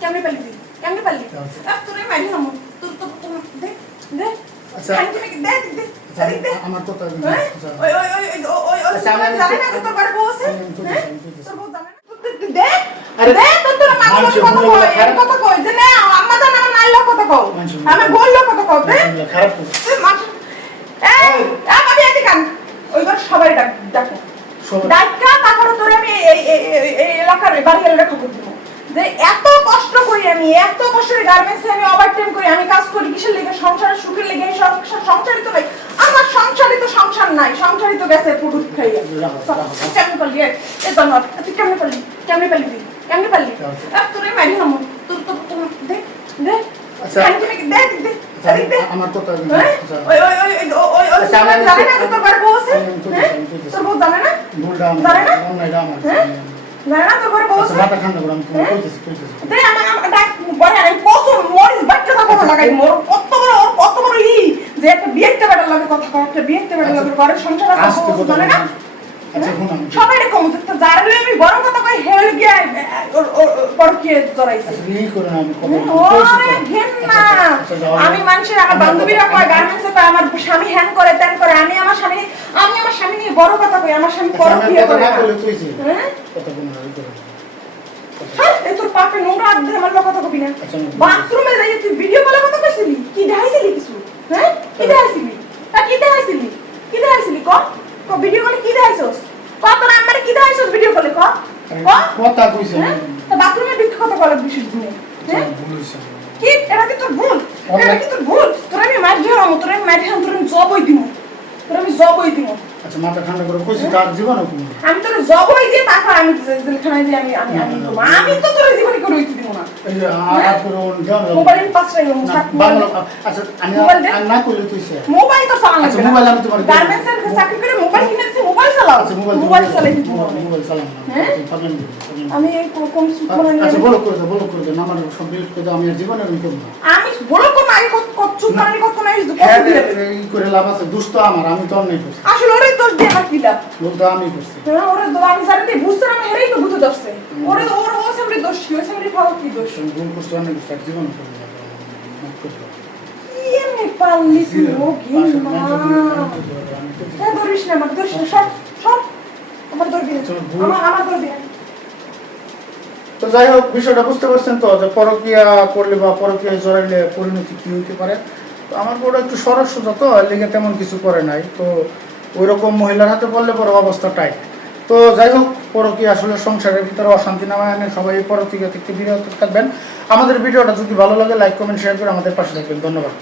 কেমনে পারলি তোরে মারি না তোর তো দে দে আচ্ছা দে আমার তো তাই ওই জানে না তোর বাড়ি বসে তোর বউ জানে না দে দে তোর মানুষ কথা কই যে না আম্মা জান আমার নাইলো কথা কও আমি বললো কথা কও দে খারাপ এই আমি এদিকে কান ওইবার সবাই ডাকো ডাক্কা তারপরে তোরে আমি এই এলাকার বাড়ির খবর দেব যে এত কষ্ট করি আমি এত কষ্টের গার্মেন্টসে আমি ওভারটাইম করি আমি কাজ করি কিসের লেগে সংসারের সুখের লেগে এই সংসারিত নাই আমার সংসারিত সংসার নাই সংসারিত গেছে পুরুষ খাইয়া কেমনে পারলি এ জানো তুই কেমনে পারলি তোরে মারি না তোর তো দে দে আচ্ছা দে আমার তো তাই ওই জানে না তোর বাড়ি বসে তোর বউ জানে না ভুলটা জানে না অন্যটা আমার জানে না তোর বাড়ি বসে মাথা ঠান্ডা করে আমি কইতেছি দে আমার ডাক বড় আমি কত মরিস বাচ্চা কথা লাগাই মোর কত বড় যে একটা বিয়েতে বেটা লাগে কথা কয় একটা বিয়েতে বেটা লাগে ঘরের সংসার আছে জানে না আচ্ছা শুনুন সবাই এরকম তো যারে আমি বড় কথা কই হেল গিয়া পর কি জড়াইছে এই করে আমি ওরে ঘেন্না আমি মানুষের আমার বান্ধবীরা কয় গার্মেন্টসে কয় আমার স্বামী হ্যান করে তেন করে আমি আমার স্বামী নিয়ে বড় কথা কই আমার স্বামী পর বিয়ে করে হ্যাঁ কথা বলুন করে হ্যাঁ এই তোর পাপে নোংরা আদে আমার কথা কবি না বাথরুমে যাই তুই ভিডিও কলে কথা কইছিলি কি দেখাইছিলি কিছু হ্যাঁ কি দেখাইছিলি ক ভিডিও কলে কি দেখাইছস ক তোর আমারে কি দেখাইছস ভিডিও কলে ক কথা কইছিস তো বাথরুমে দিকে কথা বলে বিশেষ দিনে হ্যাঁ ভুল হইছে কি এটা কি তোর ভুল তোর আমি মার দিলাম তোর আমি জবই দিব আচ্ছা মাথা ঠান্ডা করে কইছি তার জীবন আমি তোর জবই দিয়ে তারপর আমি জেলখানায় যে আমি তো তোর জীবনে করে হইতে দিব না এই যে আর পুরো মোবাইল পাস রাই আচ্ছা আমি না কইলে তুই সে মোবাইল তো চালানো আচ্ছা মোবাইল আমি তোমার গার্মেন্টসের চাকরি করে মোবাইল কিনেছি মোবাইল চালাও আচ্ছা মোবাইল চালাই দিব মোবাইল চালাও হ্যাঁ আমি কোন সুতরাং আচ্ছা বলো করে দাও আমার সব বিল করে দাও আমি আর জীবনে এরকম করব না আমি বলো কোন আগে কত চুতানি কত নাই এই করে লাভ আছে দুষ্ট আমার আমি তো অন্যায় করছি আসলে ওরে দোষ দিয়ে আমার কি লাভ বলতো আমি করছি হ্যাঁ ওরে দোষ আমি জানি বুঝতে আমি হেরেই তো বুঝতে দছছে ওর সামনে দোষ কি ওর সামনে ফাও কি দোষ ভুল করছি অনেক তার জীবন করব না মাফ করে দাও এমনি পারলি তুই ও গিন মা হ্যাঁ ধরিস না আমার দোষ সব আমার ধরবি আমার ধরবি তো যাই হোক বিষয়টা বুঝতে পারছেন তো যে পরকীয়া করলে বা পরকীয়ায় জড়াইলে পরিণতি কি হইতে পারে তো আমার বড় একটু সরস সোজা তো লেগে তেমন কিছু করে নাই তো ওই রকম মহিলার হাতে পড়লে বড় অবস্থা টাইট তো যাই হোক পরকীয়া আসলে সংসারের ভিতরে অশান্তি নামায় আনে সবাই পরকীয়া থেকে বিরত থাকবেন আমাদের ভিডিওটা যদি ভালো লাগে লাইক কমেন্ট শেয়ার করে আমাদের পাশে থাকবেন ধন্যবাদ।